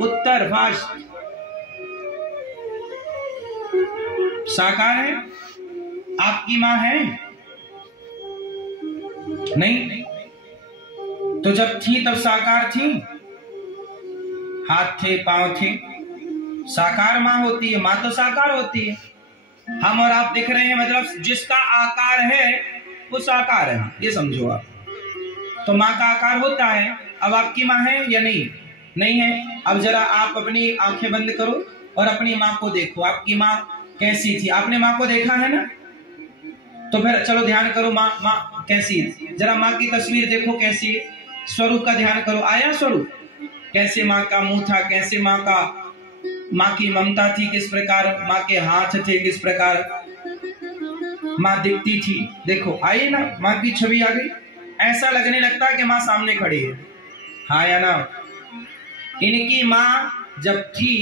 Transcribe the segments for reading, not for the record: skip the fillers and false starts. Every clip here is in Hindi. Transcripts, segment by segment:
उत्तर फास्ट। साकार है? आपकी मां है? नहीं। तो जब थी तब साकार थी? हाथ थे, पांव थे, साकार मां होती है। मां तो साकार होती है। हम और आप दिख रहे हैं, मतलब जिसका आकार है वो साकार है, ये समझो आप। तो मां का आकार होता है। अब आपकी मां है या नहीं? नहीं है। अब जरा आप अपनी आंखें बंद करो और अपनी मां को देखो। आपकी मां कैसी थी? आपने मां को देखा है ना? तो फिर चलो ध्यान करो, मां कैसी है? जरा मां की तस्वीर देखो कैसी है। स्वरूप का ध्यान करो। आया स्वरूप? कैसे मां का मुंह था, कैसे मां की ममता थी, किस प्रकार मां के हाथ थे, किस प्रकार मां दिखती थी। देखो आई ना, मां की छवि आ गई। ऐसा लगने लगता है कि मां सामने खड़ी है। हाँ या ना? इनकी मां जब थी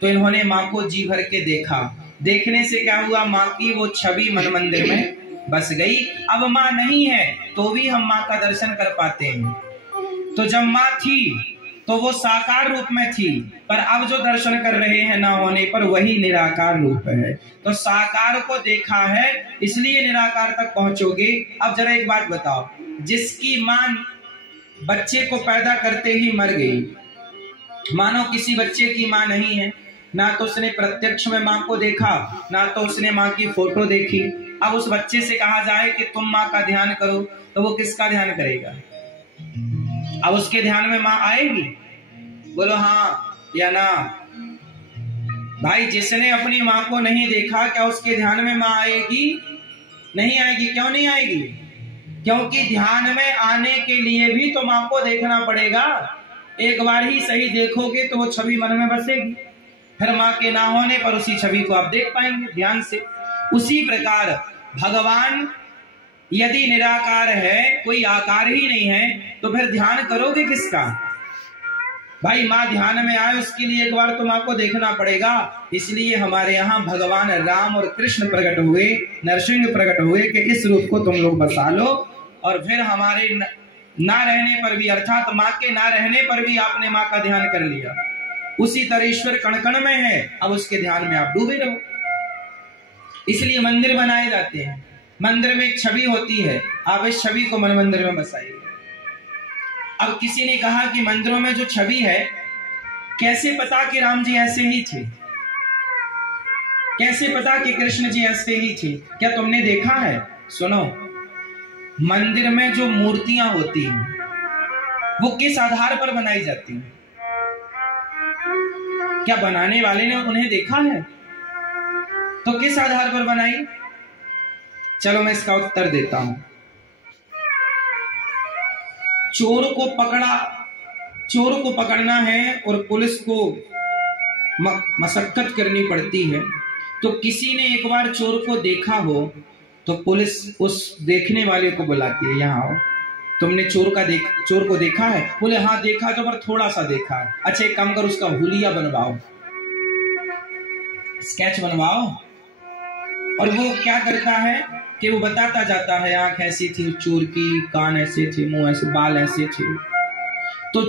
तो इन्होंने मां को जी भर के देखा। देखने से क्या हुआ? मां की वो छवि मन मंदिर में बस गई। अब मां नहीं है तो भी हम मां का दर्शन कर पाते हैं। तो जब मां थी तो वो साकार रूप में थी, पर अब जो दर्शन कर रहे हैं ना होने पर वही निराकार रूप है। तो साकार को देखा है इसलिए निराकार तक पहुंचोगे। अब जरा एक बात बताओ, जिसकी मां बच्चे को पैदा करते ही मर गई, मानो किसी बच्चे की मां नहीं है, ना तो उसने प्रत्यक्ष में मां को देखा, ना तो उसने मां की फोटो देखी। अब उस बच्चे से कहा जाए कि तुम मां का ध्यान करो, तो वो किसका ध्यान करेगा? अब उसके ध्यान में मां आएगी? बोलो हाँ या ना। भाई जिसने अपनी मां को नहीं देखा, क्या उसके ध्यान में मां आएगी? नहीं आएगी। क्यों नहीं आएगी? क्योंकि ध्यान में आने के लिए भी तो मां को देखना पड़ेगा। एक बार ही सही देखोगे तो वो छवि मन में बसेगी, फिर मां के ना होने पर उसी छवि को आप देख पाएंगे ध्यान से। उसी प्रकार भगवान यदि निराकार है, कोई आकार ही नहीं है, तो फिर ध्यान करोगे किसका? भाई मां ध्यान में आए उसके लिए एक बार तो मां को देखना पड़ेगा। इसलिए हमारे यहाँ भगवान राम और कृष्ण प्रकट हुए, नरसिंह प्रकट हुए कि इस रूप को तुम लोग बसा लो। और फिर हमारे ना रहने पर भी, अर्थात मां के ना रहने पर भी आपने मां का ध्यान कर लिया। उसी तरह ईश्वर कण कण में है, अब उसके ध्यान में आप डूबे रहो। इसलिए मंदिर बनाए जाते हैं। मंदिर में एक छवि होती है, आप इस छवि को मन मंदिर में बसाइए। अब किसी ने कहा कि मंदिरों में जो छवि है, कैसे पता कि राम जी ऐसे ही थे? कैसे पता कि कृष्ण जी ऐसे ही थे? क्या तुमने देखा है? सुनो, मंदिर में जो मूर्तियां होती हैं वो किस आधार पर बनाई जाती हैं? क्या बनाने वाले ने उन्हें देखा है? तो किस आधार पर बनाई? चलो मैं इसका उत्तर देता हूं। चोर को पकड़ना है और पुलिस को मशक्कत करनी पड़ती है। तो किसी ने एक बार चोर को देखा हो तो पुलिस उस देखने वाले को बुलाती है, यहाँ आओ, तुमने चोर को देखा है? बोले हाँ देखा तो, पर थोड़ा सा देखा है। अच्छा एक काम करो, उसका हुलिया बनवाओ, स्केच बनवाओ। और वो क्या करता है कि वो बताता जाता है, आंख ऐसी थी चोर की, कान ऐसे थे, मुंह ऐसे, बाल ऐसे थे। तो